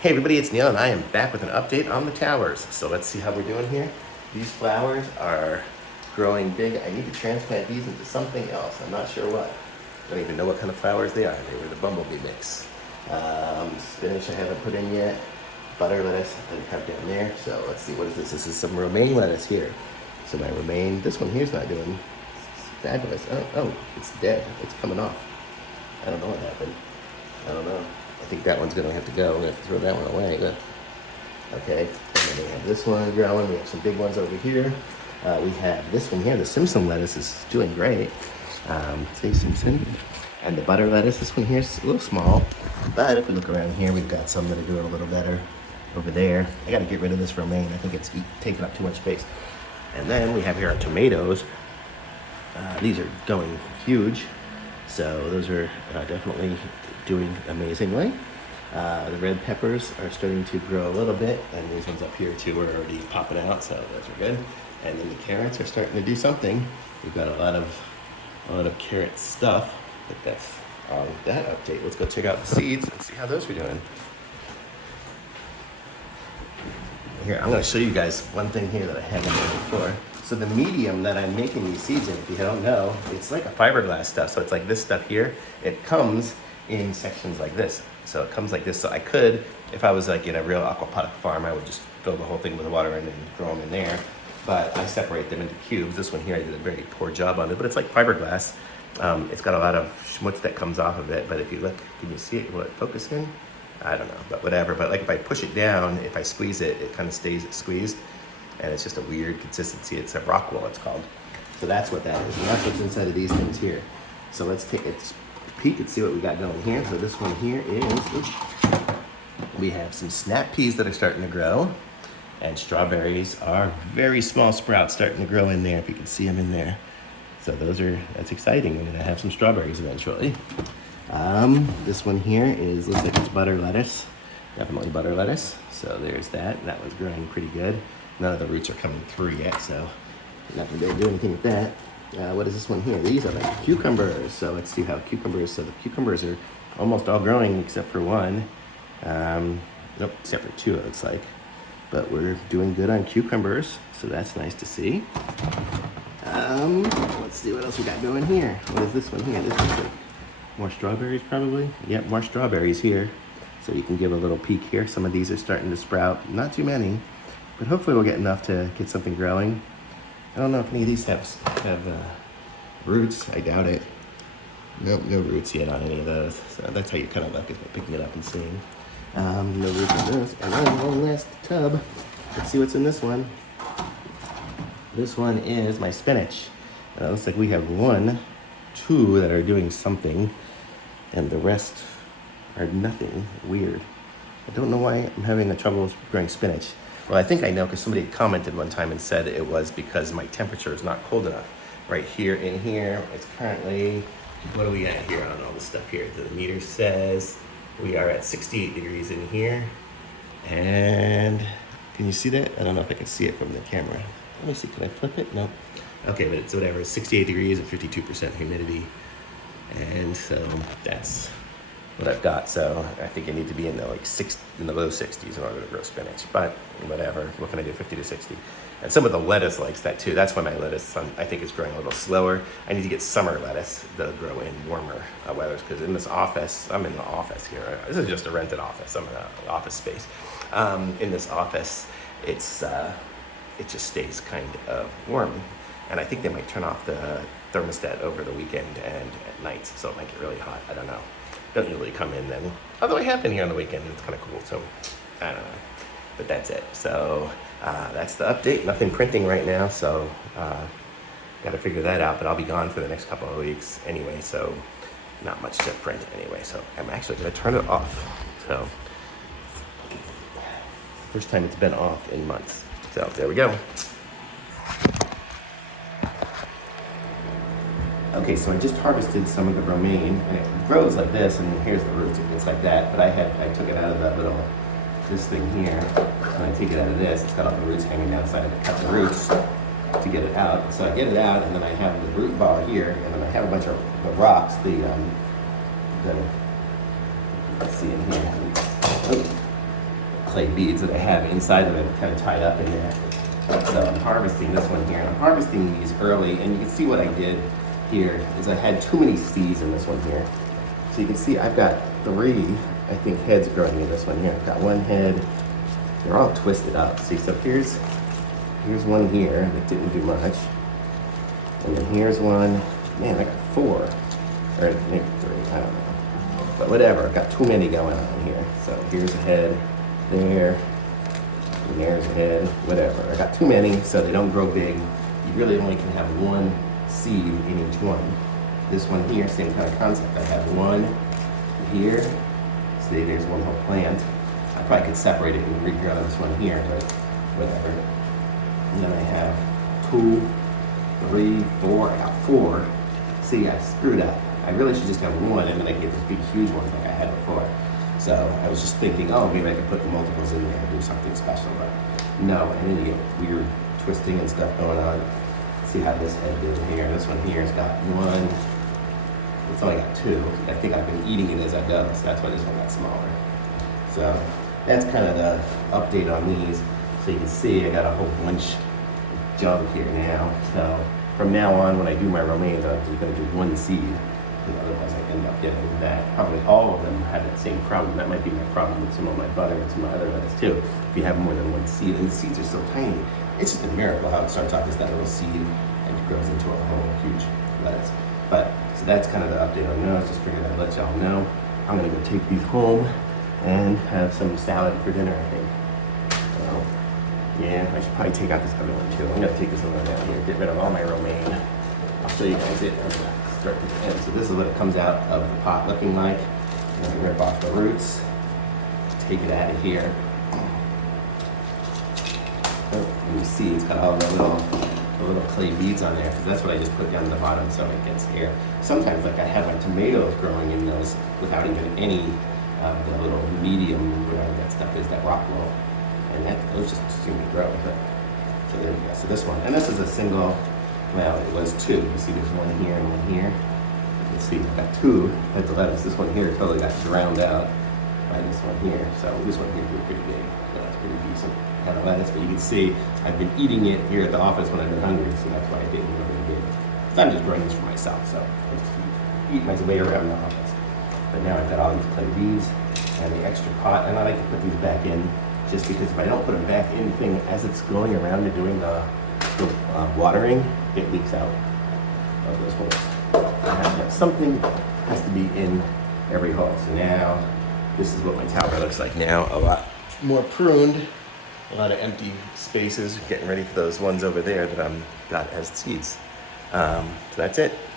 Hey everybody, it's Neil and I am back with an update on the towers. So let's see how we're doing here. These flowers are growing big. I need to transplant these into something else. I'm not sure what. I don't even know what kind of flowers they are. They were the bumblebee mix. Spinach I haven't put in yet. Butter lettuce I have down there. So let's see, what is this? This is some romaine lettuce here. So my romaine, this one here's not doing fabulous. Oh, it's dead. It's coming off. I don't know what happened. I don't know. I think that one's gonna have to go. We're gonna have to throw that one away. Look. Okay, and then we have this one growing. We have some big ones over here. We have this one here. The Simpson lettuce is doing great. Say Simpson. And the butter lettuce, this one here is a little small. But if we look around here, we've got some that are doing a little better over there. I gotta get rid of this romaine. I think it's taking up too much space. And then we have here our tomatoes. These are going huge. So those are definitely doing amazingly. The red peppers are starting to grow a little bit, and these ones up here too are already popping out, so those are good. And then the carrots are starting to do something. We've got a lot of carrot stuff, but that's all of that update. Let's go check out the seeds and see how those are doing. Here, I'm gonna show you guys one thing here that I haven't done before. So the medium that I'm making these seeds in, if you don't know, it's like a fiberglass stuff. So it's like this stuff here. It comes in sections like this. So it comes like this. So I could, if I was like in a real aquaponic farm, I would just fill the whole thing with water and then grow them in there. But I separate them into cubes. This one here, I did a very poor job on it, but it's like fiberglass. It's got a lot of schmutz that comes off of it. But if you look, can you see it? Will it focus in? I don't know, but whatever. But like if I push it down, if I squeeze it, it kind of stays squeezed. And it's just a weird consistency. It's a rock wool, it's called. So that's what that is, and that's what's inside of these things here. So let's take a peek and see what we got going here. So this one here is, we have some snap peas that are starting to grow, and strawberries are very small sprouts starting to grow in there, if you can see them in there. So that's exciting. We're gonna have some strawberries eventually. This one here looks like it's butter lettuce. Definitely butter lettuce. So there's that. That was growing pretty good. None of the roots are coming through yet, so I'm not gonna be able to do anything with that. What is this one here? These are like cucumbers. So let's see how so the cucumbers are almost all growing except for one. Nope, except for two it looks like. But we're doing good on cucumbers, so that's nice to see. Let's see what else we got going here. What is this one here? This is like more strawberries probably? Yep, more strawberries here. So you can give a little peek here. Some of these are starting to sprout, not too many. But hopefully we'll get enough to get something growing. I don't know if any of these have roots. I doubt it. Nope, no roots yet on any of those. So that's how you kind of luck is by picking it up and seeing. No roots on those. And then one last tub. Let's see what's in this one. This one is my spinach. It looks like we have two that are doing something, and the rest are nothing. Weird. I don't know why I'm having trouble growing spinach. Well, I think I know because somebody commented one time and said it was because my temperature is not cold enough. Right here in here, it's currently, what are we at here on all this stuff here? The meter says we are at 68 degrees in here. And can you see that? I don't know if I can see it from the camera. Let me see, can I flip it? Nope. Okay, but it's whatever, it's 68 degrees and 52% humidity. And so that's what I've got. So I think I need to be in the low 60s in order to grow spinach, but whatever. What can I do? 50 to 60. And some of the lettuce likes that too. That's why my lettuce, I think, is growing a little slower. I need to get summer lettuce that'll grow in warmer weathers, because in this office, I'm in the office here. This is just a rented office. I'm in an office space. In this office, it just stays kind of warm. And I think they might turn off the thermostat over the weekend and at night, so it might get really hot. I don't know. Don't usually come in then. Although I have been here on the weekend, and it's kind of cool, so I don't know. But that's it. So that's the update. Nothing printing right now, so got to figure that out. But I'll be gone for the next couple of weeks anyway, so not much to print anyway. So I'm actually going to turn it off. So first time it's been off in months. So there we go. Okay, so I just harvested some of the romaine. It grows like this, and here's the roots. It's like that, but I took it out of this thing here, and I take it out of this. It's got all the roots hanging down, so I had to cut the roots to get it out. So I get it out, and then I have the root ball here, and then I have a bunch of the rocks. Let's see in here. clay beads that I have inside of it, kind of tied up in there. So I'm harvesting this one here. I'm harvesting these early, and you can see what I did here is I had too many seeds in this one here. So you can see I've got 3, I think, heads growing in this one here. I've got 1 head. They're all twisted up. See, so here's one here that didn't do much. And then here's one. Man, I got 4. Or maybe 3, I don't know. But whatever, I've got too many going on here. So here's a head there. And there's a head, whatever. I got too many, so they don't grow big. You really only can have 1 seed in each one. This one here, same kind of concept. I have 1 here. See, there's one whole plant. I probably could separate it and regrow this one here, but whatever. And then I have 2, 3, 4. I got 4. See, I screwed up. I really should just have 1, and then I get these big, huge ones like I had before. So I was just thinking, oh, maybe I could put the multiples in there and do something special, but no. And then you get weird twisting and stuff going on. See how this head did here. This one here has got 1. It's only got 2. I think I've been eating it as I go, so that's why this one got smaller. So that's kind of the update on these. So you can see I got a whole bunch of junk here now. So from now on, when I do my romaines, I'm just going to do 1 seed. Otherwise I end up getting that. Probably all of them have that same problem. That might be my problem with some of my butter and some of my other lettuce too. If you have more than 1 seed, and the seeds are so tiny, it's just a miracle how it starts off as that little seed and it grows into a whole huge lettuce. But so that's kind of the update on those. Just figured I'd let y'all know. I'm gonna go take these home and have some salad for dinner, I think. So yeah, I should probably take out this other one too. I'm gonna take this other one down here, get rid of all my romaine. I'll show you guys it. Start at the end. So this is what it comes out of the pot looking like. And then we rip off the roots, take it out of here. Oh, and you see it's got all the little clay beads on there, because that's what I just put down at the bottom so it gets air. Sometimes, like I have my tomatoes growing in those without even any of the little medium, whatever that stuff is, that rock wool. And those just seem to grow. But, so there we go. So this one, and this is a single. Well, it was 2. You see there's 1 here and 1 here. You can see I've got 2 heads of lettuce. This one here totally got drowned out by this one here. So this one here grew pretty big. So that's pretty decent kind of lettuce. But you can see I've been eating it here at the office when I've been hungry, so that's why I didn't really big. So I'm just growing this for myself, so I just eat my way around the office. But now I've got all these clay beads and the extra pot, and I like to put these back in just because if I don't put them back in, thing as it's going around and doing the watering, it leaks out of those holes. Something has to be in every hole. So now, this is what my tower looks like now. A lot more pruned, a lot of empty spaces, getting ready for those ones over there that I'm got as seeds. So that's it.